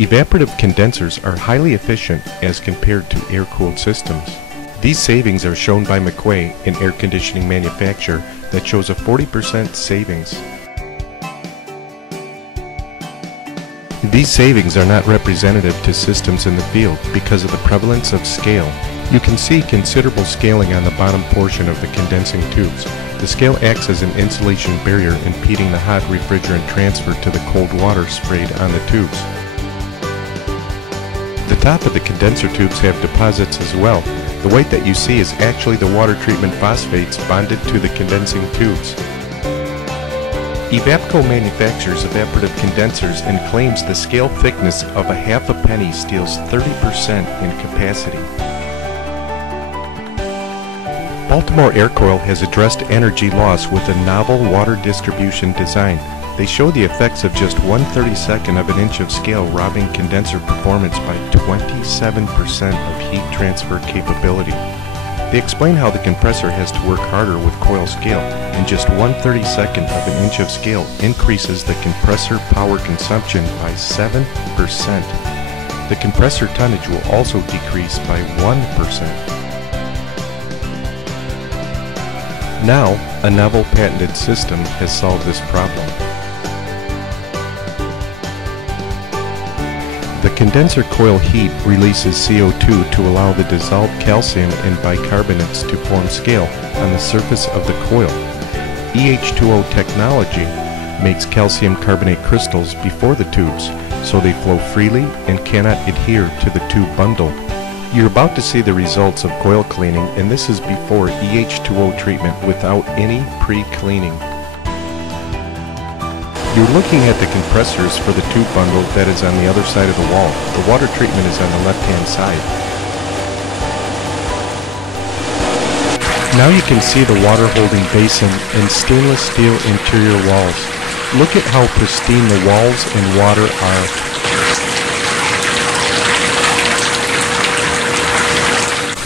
Evaporative condensers are highly efficient as compared to air-cooled systems. These savings are shown by McQuay, an air conditioning manufacturer, that shows a 40% savings. These savings are not representative to systems in the field because of the prevalence of scale. You can see considerable scaling on the bottom portion of the condensing tubes. The scale acts as an insulation barrier impeding the hot refrigerant transfer to the cold water sprayed on the tubes. The top of the condenser tubes have deposits as well. The white that you see is actually the water treatment phosphates bonded to the condensing tubes. Evapco manufactures evaporative condensers and claims the scale thickness of a half a penny steals 30% in capacity. Baltimore Air Coil has addressed energy loss with a novel water distribution design. They show the effects of just 1/32 of an inch of scale robbing condenser performance by 27% of heat transfer capability. They explain how the compressor has to work harder with coil scale, and just 1/32 of an inch of scale increases the compressor power consumption by 7%. The compressor tonnage will also decrease by 1%. Now, a novel patented system has solved this problem. The condenser coil heat releases CO2 to allow the dissolved calcium and bicarbonates to form scale on the surface of the coil. EH2O technology makes calcium carbonate crystals before the tubes, so they flow freely and cannot adhere to the tube bundle. You're about to see the results of coil cleaning, and this is before EH2O treatment without any pre-cleaning. You're looking at the compressors for the tube bundle that is on the other side of the wall. The water treatment is on the left-hand side. Now you can see the water holding basin and stainless steel interior walls. Look at how pristine the walls and water are.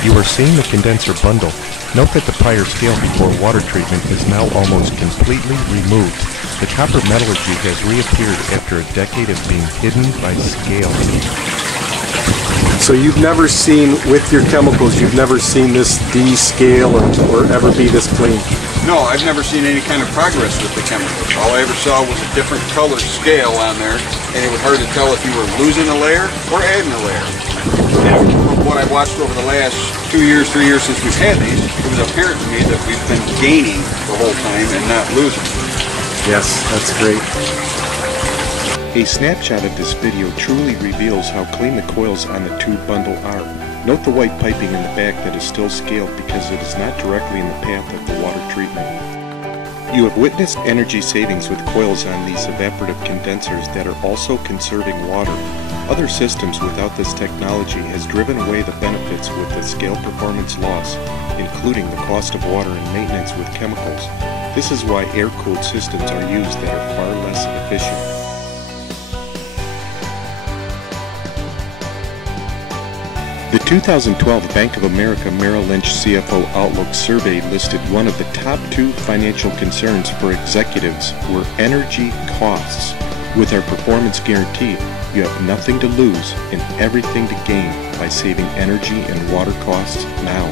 You are seeing the condenser bundle. Note that the prior scale before water treatment is now almost completely removed. The copper metallurgy has reappeared after a decade of being hidden by scale. So you've never seen, with your chemicals, you've never seen this descale or ever be this clean? No, I've never seen any kind of progress with the chemicals. All I ever saw was a different color scale on there, and it was hard to tell if you were losing a layer or adding a layer. And from what I've watched over the last 2 years, 3 years since we've had these, it was apparent to me that we've been gaining the whole time and not losing. Yes, that's great. A snapshot of this video truly reveals how clean the coils on the tube bundle are. Note the white piping in the back that is still scaled because it is not directly in the path of the water treatment. You have witnessed energy savings with coils on these evaporative condensers that are also conserving water. Other systems without this technology has driven away the benefits with the scale performance loss, including the cost of water and maintenance with chemicals. This is why air-cooled systems are used that are far less efficient. The 2012 Bank of America Merrill Lynch CFO Outlook survey listed one of the top 2 financial concerns for executives were energy costs. With our performance guarantee, you have nothing to lose and everything to gain by saving energy and water costs now.